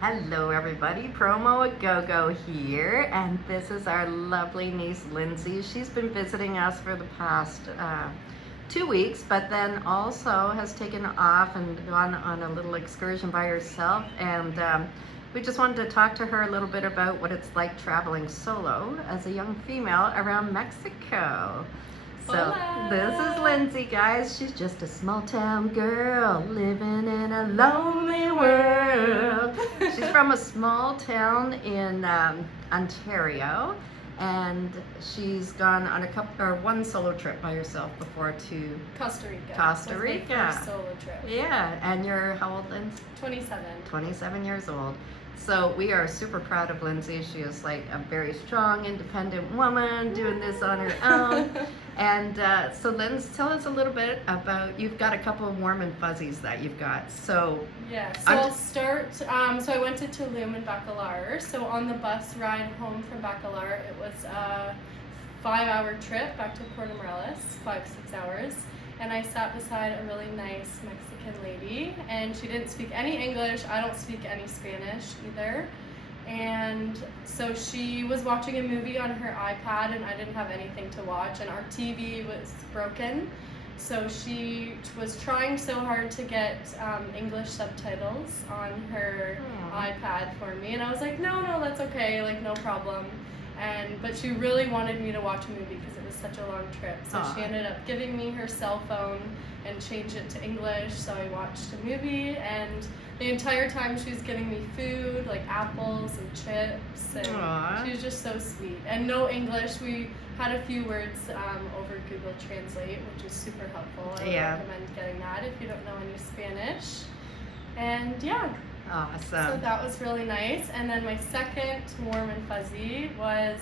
Hello everybody, Promo a Go-Go here, and this is our lovely niece Lyndsey. She's been visiting us for the past 2 weeks, but then also has taken off and gone on a little excursion by herself, and we just wanted to talk to her a little bit about what it's like traveling solo as a young female around Mexico. So Hola. this is Lyndsey, guys. She's just a small town girl living in a lonely world. She's from a small town in Ontario, and she's gone on one solo trip by herself before to Costa Rica. Costa was Rica. my first solo trip. Yeah, and you're how old, Lyndsey? 27. 27 years old. So we are super proud of Lyndsey. She is like a very strong, independent woman doing this on her own. And so Lyndsey, tell us a little bit about, you've got a couple of warm and fuzzies that you've got. So Yeah, so I'll start, so I went to Tulum and Bacalar. So on the bus ride home from Bacalar, it was a 5-hour trip back to Puerto Morelos, 5-6 hours. And I sat beside a really nice Mexican lady, and she didn't speak any English. I don't speak any Spanish either. And so she was watching a movie on her iPad, and I didn't have anything to watch, and our TV was broken. So she was trying so hard to get English subtitles on her iPad for me, and I was like, no, that's okay, like no problem. But she really wanted me to watch a movie because it was such a long trip. So she ended up giving me her cell phone and changed it to English. So I watched a movie, and the entire time she was giving me food, like apples and chips, and she was just so sweet. And no English. We had a few words over Google Translate, which is super helpful. I would recommend getting that if you don't know any Spanish. And yeah. Awesome. So that was really nice. And then my second warm and fuzzy was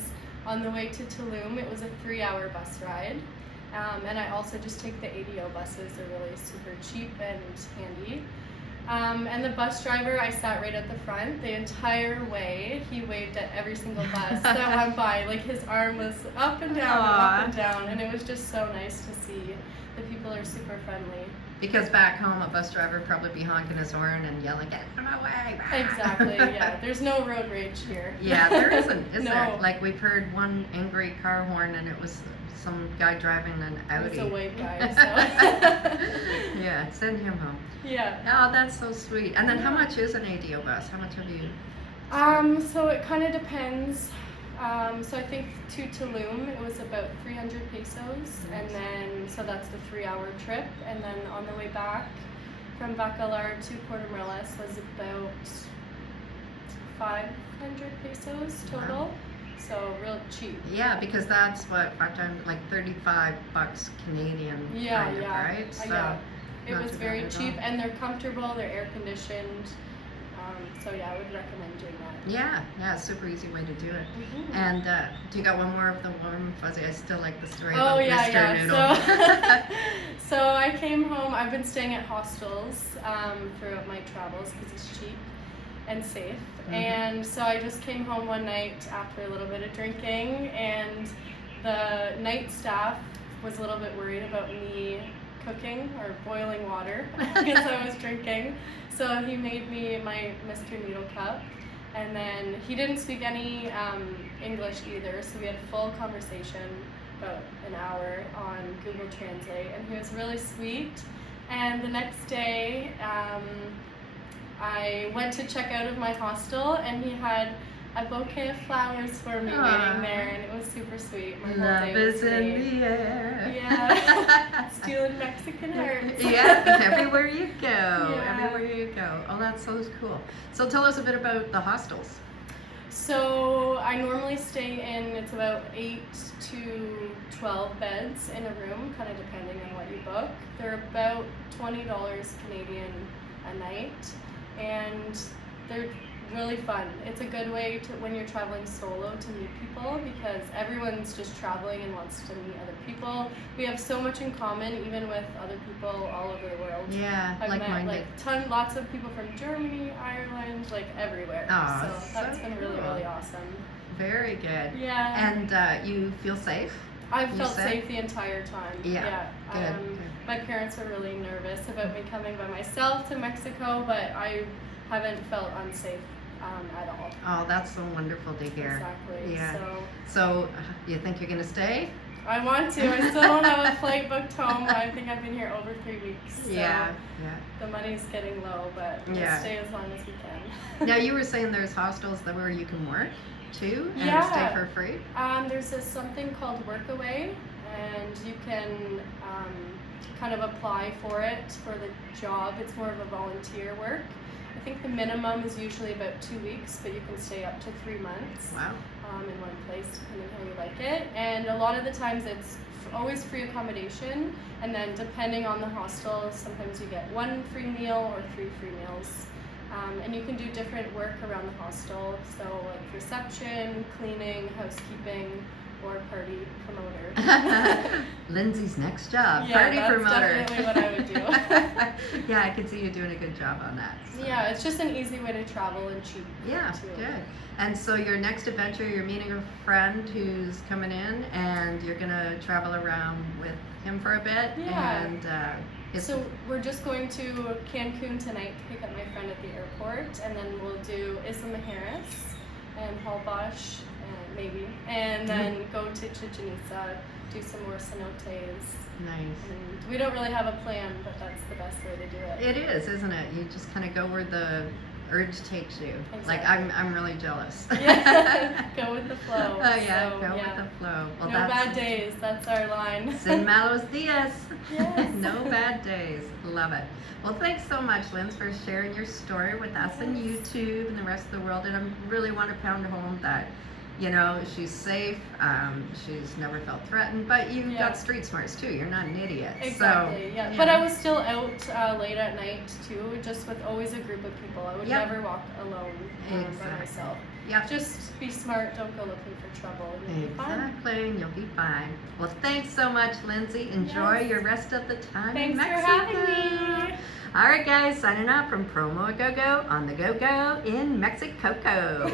on the way to Tulum. It was a 3-hour bus ride. And I also just take the ADO buses. They're really super cheap and handy. And the bus driver, I sat right at the front the entire way. He waved at every single bus that went by. Like his arm was up and down and up and down. And it was just so nice to see. The people are super friendly. Because back home, a bus driver would probably be honking his horn and yelling, "Get out of my way!" Exactly, yeah. There's no road rage here. Yeah, there isn't, is No. there? Like, we've heard one angry car horn, and it was some guy driving an Audi. He's a white guy, so. Yeah, send him home. Yeah. Oh, that's so sweet. And then how much is an ADO bus? How much have you? So it kind of depends. So I think to Tulum it was about 300 pesos, and then so that's the 3-hour trip, and then on the way back from Bacalar to Puerto Morelos was about 500 pesos total. Wow. So real cheap. Yeah, because that's what, like $35 Canadian. Yeah, kind of, yeah. Right? So Yeah. It not was too very bad at cheap, all. and they're comfortable. They're air conditioned. So yeah, I would recommend doing that. Yeah, super easy way to do it. Mm-hmm. And do you got one more of the warm and fuzzy? I still like the story Oh about yeah, Mr. Noodle. So I came home. I've been staying at hostels throughout my travels because it's cheap and safe. Mm-hmm. And so I just came home one night after a little bit of drinking, and the night staff was a little bit worried about me cooking or boiling water because I was drinking. So he made me my Mr. Noodle cup, and then he didn't speak any English either, so we had a full conversation about an hour on Google Translate, and he was really sweet. And the next day I went to check out of my hostel, and he had a bouquet of flowers for me waiting there, and it was super sweet. My whole Love day was is in great. the air. Yeah. Stealing Mexican hearts. Yeah, everywhere you go. Yeah. Everywhere you go. Oh, that's so cool. So tell us a bit about the hostels. So I normally stay in, it's about 8 to 12 beds in a room, kind of depending on what you book. They're about $20 Canadian a night, and they're really fun. It's a good way to, when you're traveling solo, to meet people, because everyone's just traveling and wants to meet other people. We have so much in common, even with other people all over the world. Yeah, I've met like-minded. lots of people from Germany, Ireland, like everywhere. Aw, So that's been really, cool. really awesome. Very good. Yeah. And you feel safe? I've You felt said? safe the entire time. Yeah, good. My parents were really nervous about me coming by myself to Mexico, but I haven't felt unsafe at all. Oh, that's so wonderful to hear. Exactly. Yeah. So So, you think you're gonna stay? I want to. I still don't have a flight booked home. I think I've been here over 3 weeks. So Yeah. the money's getting low, but we'll Yeah. stay as long as we can. Now, you were saying there's hostels that where you can work too and Yeah. stay for free. There's something called Workaway, and you can kind of apply for it for the job. It's more of a volunteer work. I think the minimum is usually about 2 weeks, but you can stay up to 3 months. Wow. In one place, depending how you like it. And a lot of the times it's always free accommodation, and then depending on the hostel, sometimes you get 1 free meal or 3 free meals. And you can do different work around the hostel, so like reception, cleaning, housekeeping, or party promoter. Lyndsey's next job, Yeah, party that's promoter. definitely what I would do. Yeah, I can see you doing a good job on that. So. Yeah, it's just an easy way to travel and cheap. Yeah, too. good. And so your next adventure, you're meeting a friend who's coming in, and you're gonna travel around with him for a bit. Yeah. And So we're just going to Cancun tonight to pick up my friend at the airport, and then we'll do Isla Mujeres and Holbox, maybe, and then go to Chichen Itza, do some more cenotes. nice. And we don't really have a plan, but that's the best way to do it. It is, isn't it? You just kind of go where the urge takes you. Like Exactly. I'm really jealous. Yeah, go with the flow. Oh yeah, So, go yeah. with the flow. Well, No bad days, that's our line. Sin malos dias. Yes. No bad days. Love it. Well, thanks so much, Lynn, for sharing your story with us and YouTube and the rest of the world. And I really want to pound home that, you know, she's safe. She's never felt threatened. But you've Yeah. got street smarts too. You're not an idiot. Exactly, So, yeah. you But know. I was still out late at night too, just with always a group of people. I would Yep. never walk alone by Exactly. myself. Yep. Just be smart, don't go looking for trouble. And you'll be fine. Exactly, and you'll be fine. Well, thanks so much, Lyndsey. Enjoy Yes. your rest of the time Thanks in for Mexico. having me. All right, guys, signing off from Promo a Go-Go on the Go-Go in Mexico.